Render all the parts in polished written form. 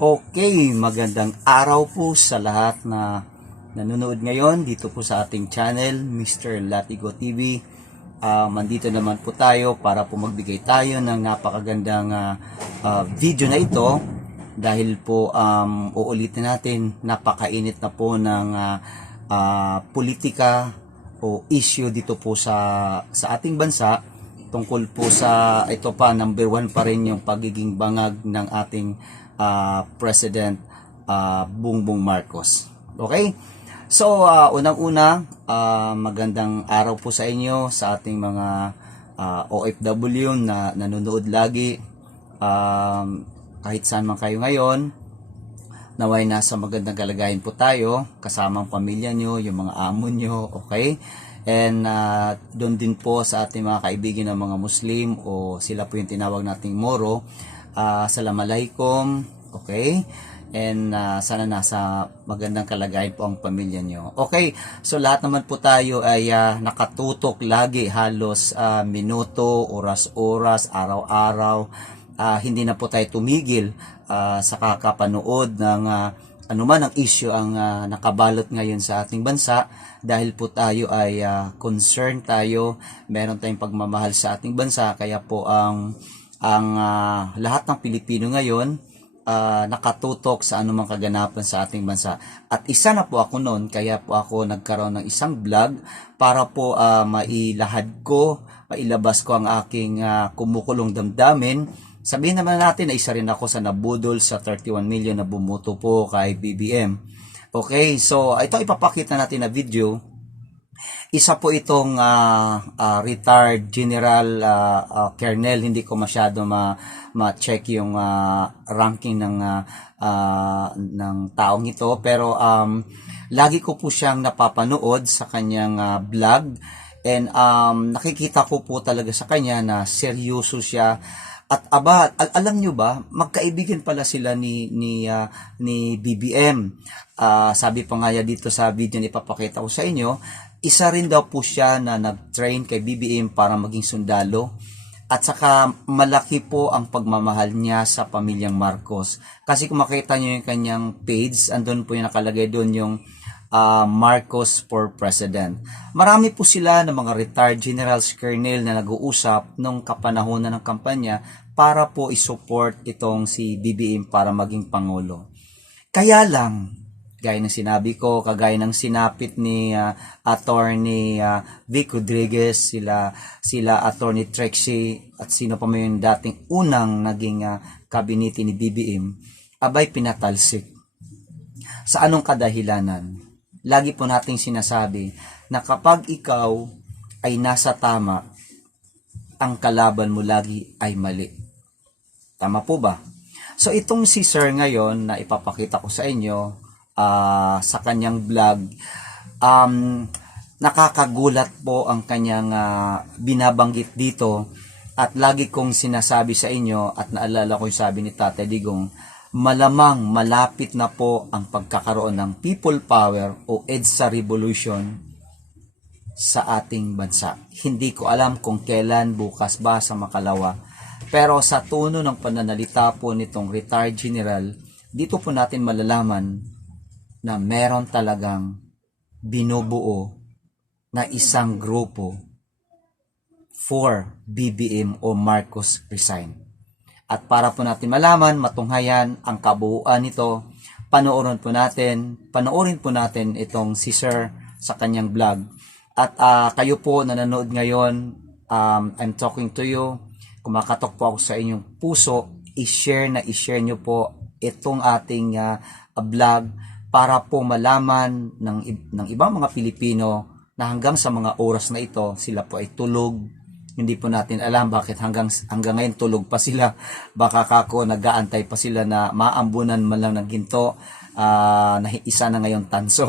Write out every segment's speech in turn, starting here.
Okay, magandang araw po sa lahat na nanonood ngayon dito po sa ating channel, Mr. Latigo TV. Mandito naman po tayo para po magbigay tayo ng napakagandang video na ito dahil po uulitin natin, napakainit na po ng politika o issue dito po sa ating bansa tungkol po sa ito pa, number one pa rin yung pagiging bangag ng ating President Bongbong Marcos. Okay? So, unang-una, magandang araw po sa inyo, sa ating mga OFW na nanonood lagi. Kahit saan man kayo ngayon, naway nasa magandang kalagayan po tayo, kasama ang pamilya nyo, yung mga amo nyo, okay? And doon din po sa ating mga kaibigan ng mga Muslim o sila po yung tinawag nating Moro. Assalamualaikum, okay? And sana nasa magandang kalagayan po ang pamilya nyo. Okay, so lahat naman po tayo ay nakatutok lagi, halos minuto, oras-oras, araw-araw. Hindi na po tayo tumigil sa kakapanood ng anuman ang issue ang nakabalot ngayon sa ating bansa dahil po tayo ay concerned tayo, meron tayong pagmamahal sa ating bansa, kaya po ang lahat ng Pilipino ngayon nakatutok sa anumang kaganapan sa ating bansa. At isa na po ako noon, kaya po ako nagkaroon ng isang vlog para po mailahad ko, mailabas ko ang aking kumukulong damdamin. Sabihin naman natin na isa rin ako sa nabudol sa 31 million na bumuto po kay BBM. Okay, so ito ipapakita natin na video. Isa po itong retired General Colonel, hindi ko masyado ma-check yung ranking ng taong ito, pero lagi ko po siyang napapanood sa kanyang vlog, and nakikita ko po talaga sa kanya na seryoso siya. At alam nyo ba, magkaibigan pala sila ni BBM. Sabi pa nga dito sa video na ipapakita ko sa inyo, isa rin daw po siya na nag-train kay BBM para maging sundalo. At saka malaki po ang pagmamahal niya sa pamilyang Marcos. Kasi kung makita nyo yung kanyang page, andun po yung nakalagay doon yung Marcos for President. Marami po sila ng mga retired generals, colonel na nag-uusap nung kapanahonan ng kampanya para po isupport itong si BBM para maging Pangulo. Kaya lang, gaya ng sinabi ko, kagaya ng sinapit ni Attorney Vic Rodriguez, sila Attorney Trexie, at sino pa may yung dating unang naging kabinete ni BBM, abay pinatalsik. Sa anong kadahilanan? Lagi po nating sinasabi na kapag ikaw ay nasa tama, ang kalaban mo lagi ay mali. Tama po ba? So itong si Sir ngayon na ipapakita ko sa inyo sa kanyang vlog, nakakagulat po ang kanyang binabanggit dito, at lagi kong sinasabi sa inyo at naalala ko yung sabi ni Tatay Digong, malamang malapit na po ang pagkakaroon ng people power o EDSA revolution sa ating bansa. Hindi ko alam kung kailan, bukas ba, sa makalawa. Pero sa tono ng pananalita po nitong retired general, dito po natin malalaman na meron talagang binubuo na isang grupo for BBM o Marcos resign. At para po natin malaman, matunghayan ang kabuuan nito, panoorin po natin itong si Sir sa kanyang vlog. At kayo po na nanonood ngayon, I'm talking to you, kumakatok po ako sa inyong puso, i-share nyo po itong ating vlog para po malaman ng ibang mga Pilipino na hanggang sa mga oras na ito, sila po ay tulog. Hindi po natin alam bakit hanggang ngayon tulog pa sila. Baka kako nag-aantay pa sila na maambunan man lang ng ginto, na isa na ngayon tanso.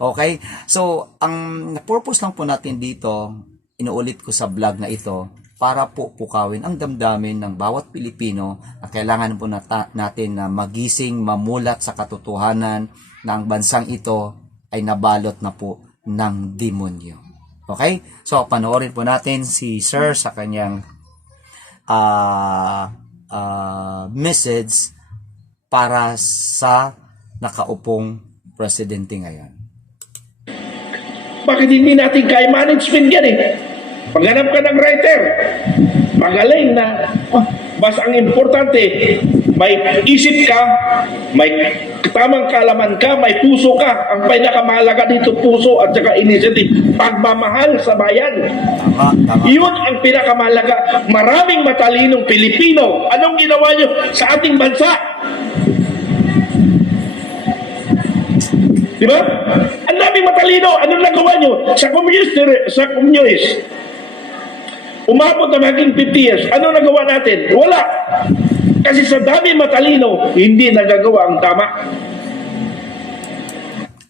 Okay? So, ang purpose lang po natin dito, inuulit ko sa vlog na ito, para po pukawin ang damdamin ng bawat Pilipino na kailangan po natin na magising, mamulat sa katotohanan na ang bansang ito ay nabalot na po ng demonyo. Okay? So, panoorin po natin si Sir sa kanyang message para sa nakaupong presidente ngayon? Bakit hindi natin kaya management yan eh? Paghanap ka ng writer, magaling na. Basta ang importante, may isip ka, may tamang kalaman ka, may puso ka. Ang pinakamahalaga dito, puso at saka initiative. Pagmamahal sa bayan. Tama. Yun ang pinakamahalaga. Maraming matalinong Pilipino. Anong ginawa nyo sa ating bansa? Diba? Ang daming matalino. Anong nagawa nyo? Sa communist. Umabot na maging 50 years. Ano nagawa natin? Wala. Kasi sa dami matalino, hindi nagagawa ang tama.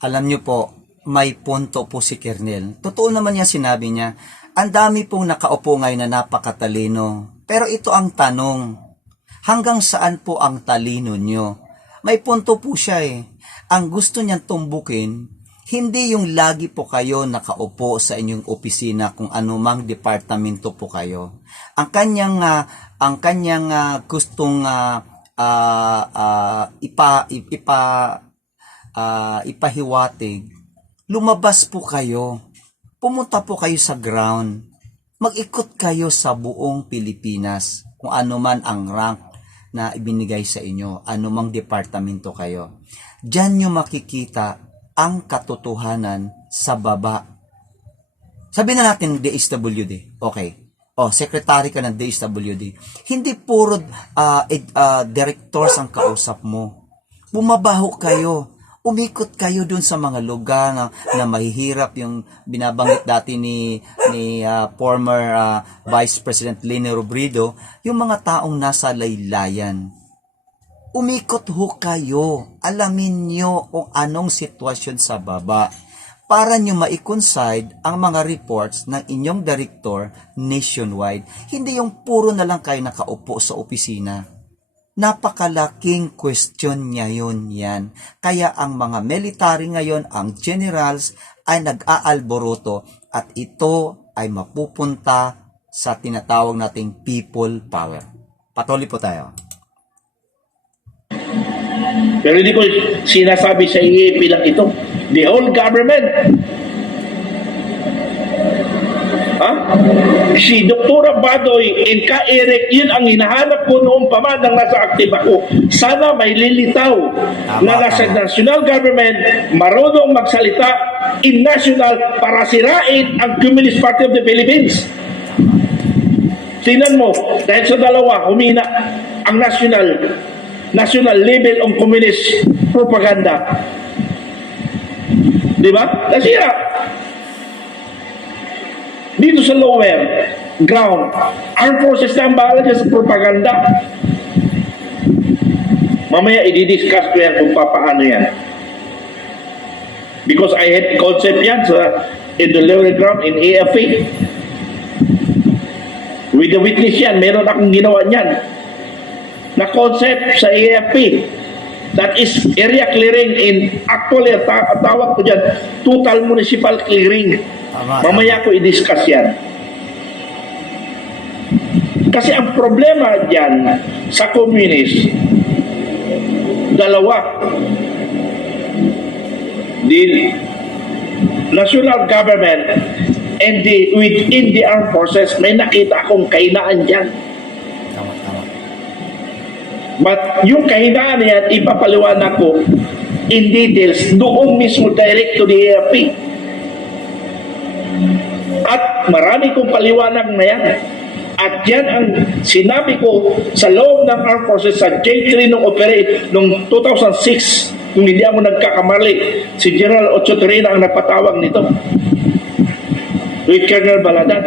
Alam nyo po, may punto po si Kernel. Totoo naman niya sinabi niya, ang dami pong nakaupo ngayon na napakatalino. Pero ito ang tanong, hanggang saan po ang talino nyo? May punto po siya eh. Ang gusto niyang tumbukin, hindi yung lagi po kayo nakaupo sa inyong opisina kung anumang departamento po kayo. Ang kanyang gustong ipahiwatig, lumabas po kayo. Pumunta po kayo sa ground. Mag-ikot kayo sa buong Pilipinas kung ano man ang rank na ibinigay sa inyo, anumang departamento kayo. Diyan nyo makikita ang katotohanan sa baba. Sabi na natin DSWD. Okay. Secretary ka ng DSWD. Hindi puro directors ang kausap mo. Bumabaho kayo. Umikot kayo dun sa mga lugar na mahihirap, yung binabanggit dati ni former Vice President Leni Robredo, yung mga taong nasa laylayan. Umikot ho kayo. Alamin nyo kung anong sitwasyon sa baba para nyo ma-coincide ang mga reports ng inyong director nationwide. Hindi yung puro na lang kayo nakaupo sa opisina. Napakalaking question niya yun yan. Kaya ang mga military ngayon, ang generals, ay nag-aalboroto at ito ay mapupunta sa tinatawag nating people power. Patuloy po tayo. Pero hindi ko sinasabi sa IAP lang ito. The whole government. Si Dr. Badoy and Ka Eric, yun ang hinahanap ko noong pa man nang nasa aktive ako. Sana may lilitaw na nasa national government marunong magsalita in national para sirain ang Communist Party of the Philippines. Tingnan mo, dahil sa dalawa, humina ang national level of communist propaganda. Di ba? Nasira. Dito sa lower ground, armed forces na ang bahala sa propaganda. Mamaya i-discuss ko yan kung paano yan. Because I had concept yan in the lower ground in AFP. With the witness yan, meron akong ginawa niyan na concept sa AFP. That is area clearing in, actually, tawag ko dyan, total municipal clearing. Mamaya ko i-discuss yan. Kasi ang problema dyan sa communist, dalawa. The national government and within the armed forces, may nakita akong kahinaan dyan. Tama. But yung kahinaan yan, ipapaliwanag ko in details doon mismo direct to the AFP. At marami kong paliwanag na yan. At yan ang sinabi ko sa loob ng armed forces sa J3 nung operate noong 2006. Kung hindi ako nagkakamali, si General Ocho Torina ang napatawag nito with Colonel Baladan.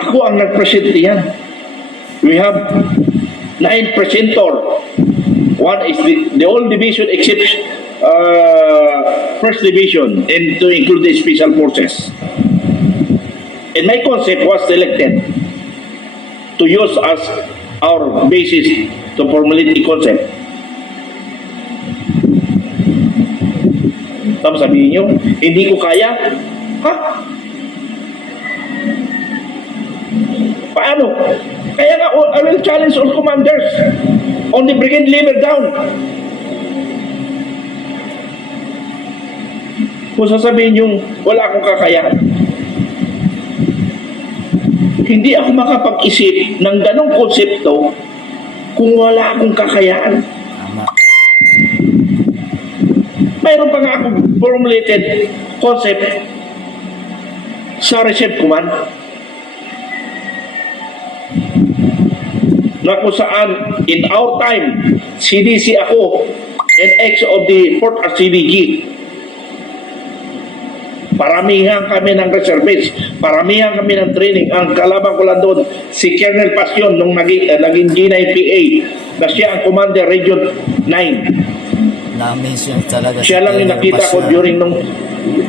Ako ang nag-present yan. We have 9 presentor. One is the whole division except first division, and to include the special forces. And my concept was selected to use as our basis to formulate the concept. Tapos sabihin nyo, hindi ko kaya. Ha? Paano? Kaya nga, I will challenge commanders on the brigade level down. Kung sasabihin yung wala akong kakayahan, hindi ako makapag-isip ng ganong konsepto kung wala akong kakayahan. Tama. Mayroon pa nga akong formulated concept sa Reserve Command na kung saan in our time CDC ako and ex of the 4th RCDG, paramihan kami ng reservists, paramihan kami ng training. Ang kalaban ko lang doon si Colonel Passion nung naging G9PA na siya ang Commander Region 9. Na-mention talaga Siya lang yung Colonel nakita ko Passion. during nung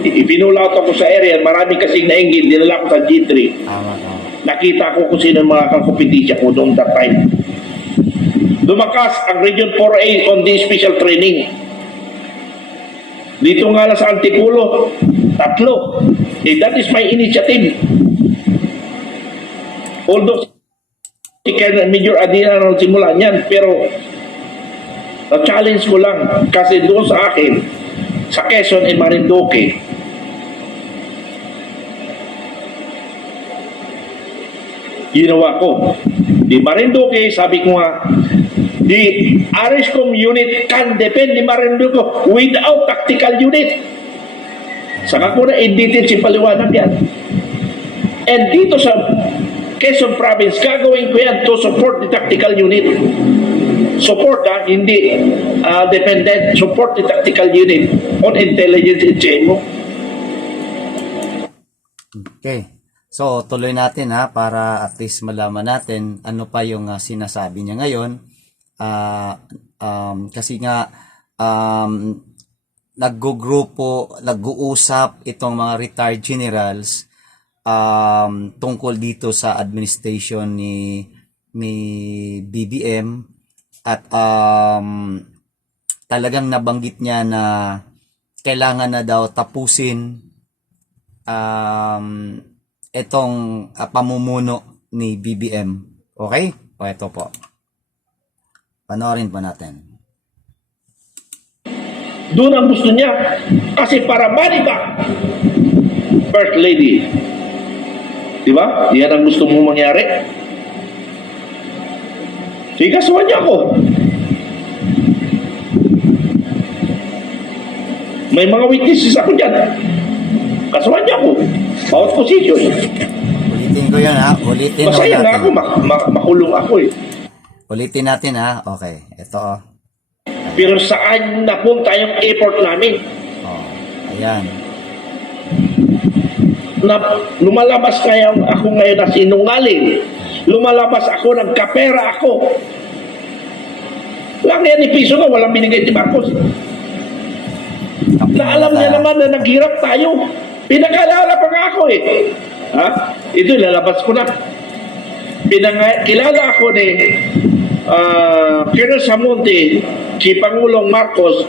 ipinulaot ako sa area, marami kasing nainggit, dinala ko sa G3. Tama, tama. Nakita ko kung sino ang mga kakompetensya ko noong that time. Dumakas ang Region 4A on the special training. Dito nga lang sa Antipulo, 3. That is my initiative. Although si Major Adina nang simula niyan, pero na-challenge ko lang kasi doon sa akin, sa Quezon and Marinduque, ginawa ko. Di Marinduque, sabi ko nga, the ARISCOM unit can defend the Marinduque without tactical unit. Saka ko na edited si paliwanag yan. And dito sa Quezon Province, gagawin ko yan to support the tactical unit. Support hindi dependent. Support the tactical unit on intelligence and GMO. Okay. So, tuloy natin para at least malaman natin ano pa yung sinasabi niya ngayon. Kasi nga nag-uusap itong mga retired generals tungkol dito sa administration ni BBM at talagang nabanggit niya na kailangan na daw tapusin itong pamumuno ni BBM. Okay? O ito po. Panoorin pa natin. Doon ang gusto niya. Kasi para money back, First Lady. Diba? Yan ang gusto mo mangyari. Sige, kasuhan niya ako. May mga witnesses ako dyan. Kasuhan niya ako. Bawat position. Ulitin ko yan Ulitin Masaya natin. nga ako. Makulong ako eh. Ulitin natin Okay. Ito Pero saan napunta yung effort namin? Ayan. Na lumalabas kaya ako ngayon na sinungaling. Lumalabas ako, nagkapera ako. Lang yan ni piso na walang binigay si Marcos. Na alam niya naman na naghirap tayo. Pinakalala pa nga ako eh. Ito lalabas ko na. Kilala ako ni Colonel Samonte, si Pangulong Marcos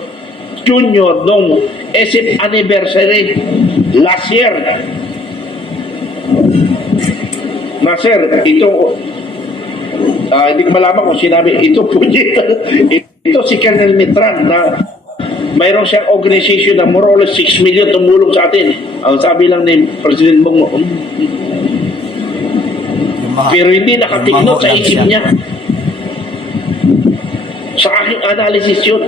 Jr. nung 10th anniversary last year. Na sir, ito hindi ko malaman kung sinabi ito po ito si Colonel Mitran na mayroon siyang organization na more or less 6 million tumulong sa atin. Ang sabi lang ni President Bongo, pero hindi nakatiknot sa isip niya. Sa aking analysis yun.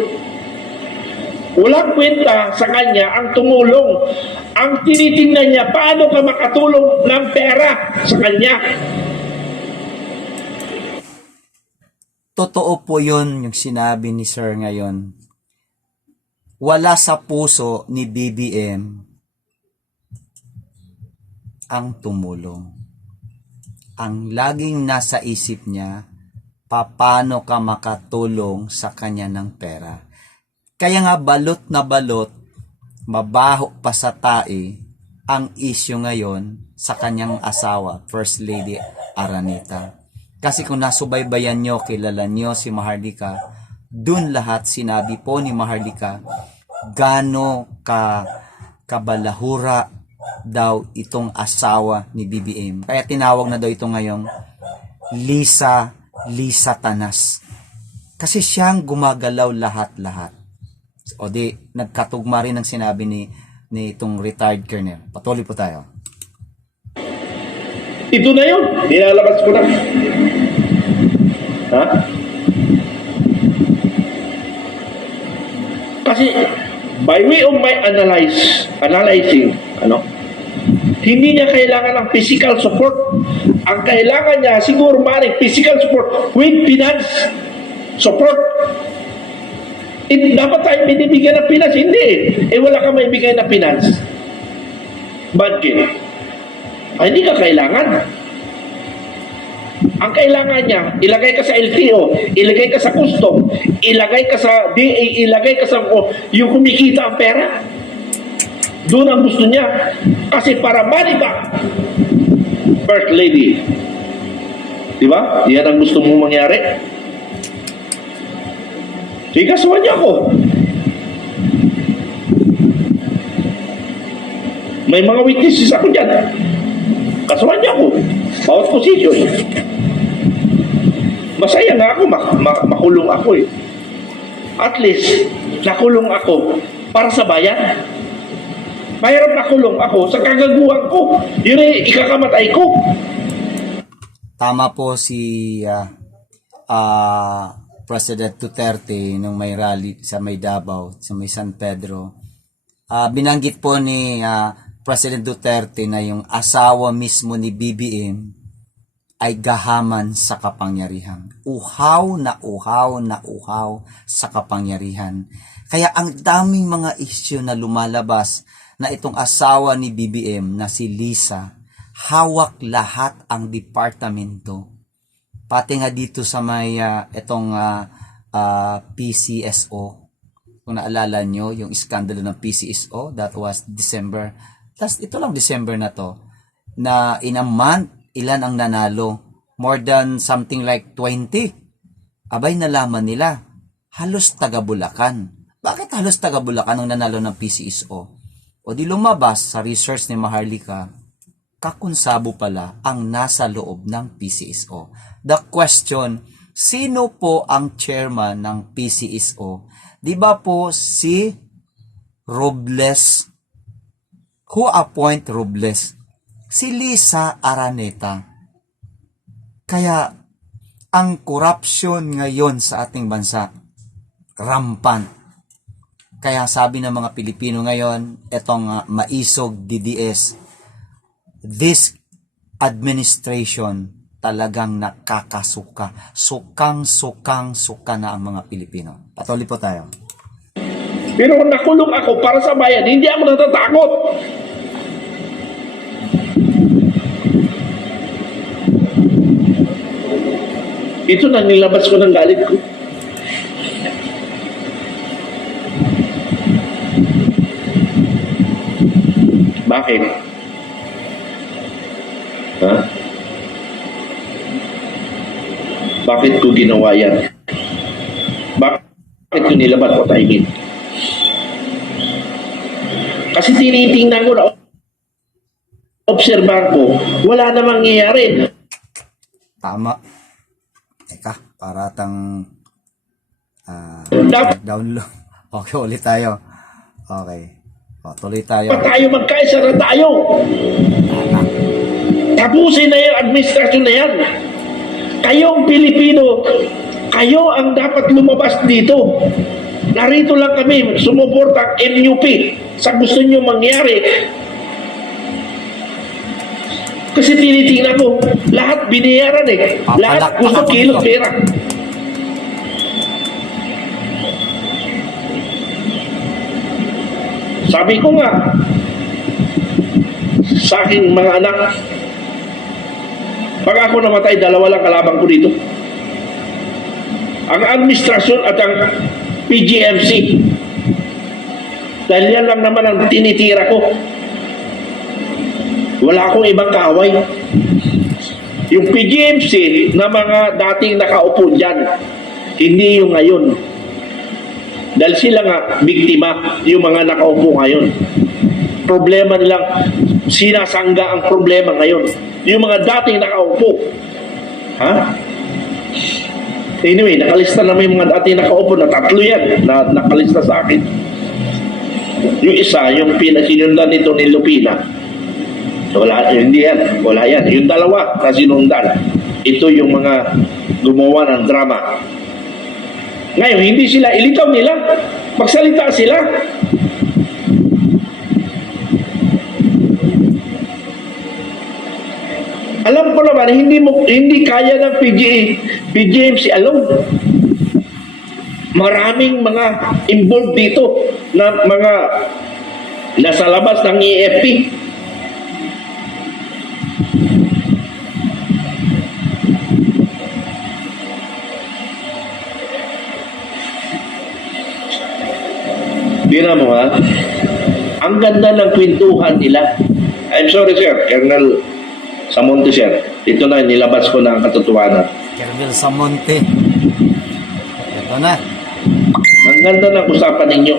Walang kwenta sa kanya ang tumulong. Ang tinitingnan niya, paano ka makatulong ng pera sa kanya. Totoo po yun yung sinabi ni Sir ngayon. Wala sa puso ni BBM ang tumulong. Ang laging nasa isip niya, paano ka makatulong sa kanya ng pera. Kaya nga balot na balot, mabaho pa sa tae, ang issue ngayon sa kanyang asawa, First Lady Araneta. Kasi kung nasubaybayan nyo, kilala nyo si Maharlika, dun lahat sinabi po ni Maharlika, gaano kabalahura daw itong asawa ni BBM. Kaya tinawag na daw ito ngayong Lisa Lisa Tanas. Kasi siyang gumagalaw lahat-lahat. O di, nagkatugma rin ang sinabi ni itong retired colonel. Patuloy po tayo. Ito na yun. Nilalabas ko na. Ha? Kasi, by way of my analyzing, hindi niya kailangan ng physical support. Ang kailangan niya, siguro maaaring physical support with finance support. Dapat tayo binibigyan ng finance. Hindi. Wala ka maibigay na finance. Budget. Hindi ka kailangan. Ang kailangan niya, ilagay ka sa LTO, ilagay ka sa custom, ilagay ka sa DA, ilagay ka sa yung kumikita ang pera. Doon ang gusto niya. Kasi para money back, First Lady. Diba? Yan ang gusto mong mangyari. Sige, kasuhan niya ako. May mga witnesses ako dyan. Kasuhan niya ako. Bawat position. Masaya nga ako, makulong ako eh. At least, nakulong ako para sa bayan. Mahirap nakulong ako sa kagaguhan ko. Yun ay ikakamatay ko. Tama po si President Duterte nung may rally sa may Davao, sa may San Pedro. Binanggit po ni President Duterte na yung asawa mismo ni BBM ay gahaman sa kapangyarihan. Uhaw na uhaw sa kapangyarihan. Kaya ang daming mga issue na lumalabas na itong asawa ni BBM na si Lisa, hawak lahat ang departamento. Pati nga dito sa may itong PCSO. Kung naalala nyo, yung iskandalo ng PCSO, that was December. Ito lang December na to. Na in a month, ilan ang nanalo? More than something like 20. Abay, nalaman nila. Halos taga Bulacan. Bakit halos taga Bulacan ang nanalo ng PCSO? O di lumabas sa research ni Maharlika, Kakunsabo pala ang nasa loob ng PCSO. The question, sino po ang chairman ng PCSO? Di ba po si Robles? Who appoint Robles? Si Lisa Araneta. Kaya ang corruption ngayon sa ating bansa, rampant. Kaya sabi ng mga Pilipino ngayon, etong maisog DDS, this administration talagang nakakasuka. Sukang-suka na ang mga Pilipino. Patuloy po tayo. Pero kung nakulong ako para sa bayan, hindi ako natatakot. Ito na nilabas ko ng galit ko. Bakit? Ha? Bakit ko ginawa yan? Bakit ko nilabas ko tahimik? Kasi tinitingnan ko na obserban ko, wala namang nangyayari. Tama. Teka, paratang download. Okay, ulit tayo. Okay. O, tuloy tayo. Tayo magkaisa na tayo. Tapusin na yung administrasyon na yan. Kayong Pilipino, kayo ang dapat lumabas dito. Narito lang kami, sumuporta ang MUP sa gusto nyo mangyari. Kasi tinitingnan ko, lahat binayaran eh. Lahat gusto kilot pera. Sabi ko nga, sa aking mga anak, pag ako namatay, dalawa lang kalabang ko dito. Ang administrasyon at ang PGMC. Dahil yan lang naman ang tinitira ko. Wala akong ibang kaaway. Yung PGMC na mga dating nakaupo dyan, hindi yung ngayon. Dahil sila nga biktima, yung mga nakaupo ngayon. Problema nilang sinasangga ang problema ngayon. Yung mga dating nakaupo. Ha? Anyway, nakalista na may mga dati nakaupo na 3 yan na nakalista sa akin. Yung isa, yung pinasinundan nito ni Lupina, wala, hindi yan, wala yan. Yung 2 na sinundan, ito yung mga gumawa ng drama. Ngayon, hindi sila, ilitaw nila, magsalita sila. Alam ko naman, hindi kaya ng PGMC alone. Maraming mga involved dito na mga nasa labas ng EFP. Bira mo ha, ang ganda ng kwentuhan nila. I'm sorry sir, Colonel Samonte sir. Ito na, nilabas ko na ang katotohanan. Kerbil Samonte. Ito na. Ang ganda ng usapan ninyo.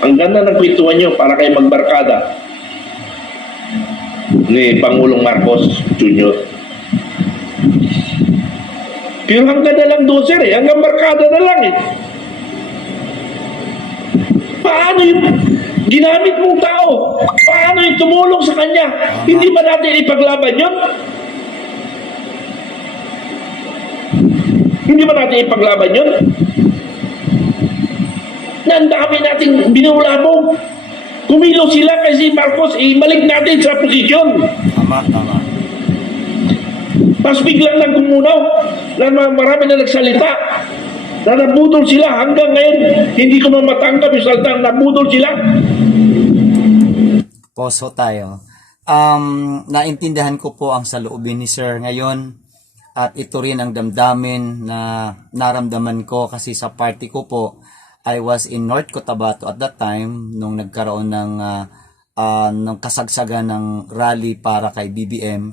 Ang ganda ng kwentuhan nyo para kayo magbarkada ni Pangulong Marcos Jr. Pero hanggang na lang doon sir eh. Hanggang barkada na lang eh. Paano yung ginamit mong tao? Paano yung tumulong sa kanya? Hindi ba natin ipaglaban yun? Hindi ba natin ipaglaban yun? Na ang dami nating binulabong. Kumilo sila kasi Marcos, ibalik natin sa posisyon. Tama, tama. Tapos biglang lang gumunaw na marami na nagsalita na nabudol sila hanggang ngayon. Hindi ko matanggap yung salita na nabudol sila. Poso tayo. Naintindihan ko po ang saloobin ni Sir ngayon at ito rin ang damdamin na naramdaman ko kasi sa party ko po. I was in North Cotabato at that time nung nagkaroon ng kasagsagan ng rally para kay BBM.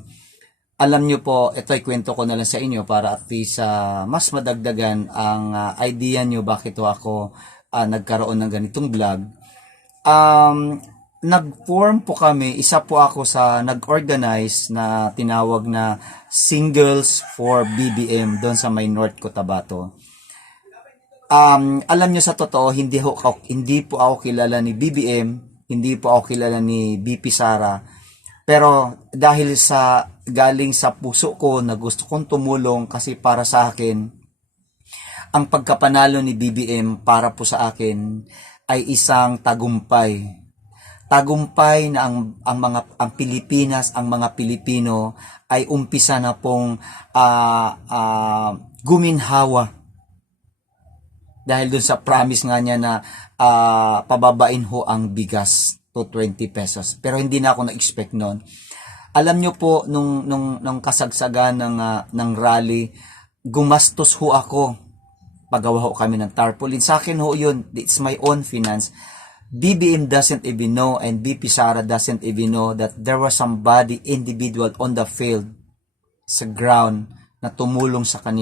Alam nyo po, ito ay kwento ko na lang sa inyo para at least mas madagdagan ang idea nyo bakit ako nagkaroon ng ganitong vlog. Nag-form po kami, isa po ako sa nag-organize na tinawag na Singles for BBM doon sa may North Cotabato. Alam nyo sa totoo, hindi po ako kilala ni BBM, hindi po ako kilala ni BP Sara. Pero dahil galing sa puso ko na gusto kong tumulong kasi para sa akin, ang pagkapanalo ni BBM para po sa akin ay isang tagumpay. Tagumpay na ang Pilipinas, ang mga Pilipino ay umpisa na pong guminhawa. Dahil dun sa promise nga niya na pababain ho ang bigas to 20 pesos. Pero hindi na ako na-expect noon. Alam nyo po, nung kasagsagan ng rally, gumastos ho ako. Pagawa ho kami ng tarpaulin. Sa akin ho yun, it's my own finance. BBM doesn't even know and BP Sara doesn't even know that there was somebody individual on the field, sa ground, na tumulong sa kanila.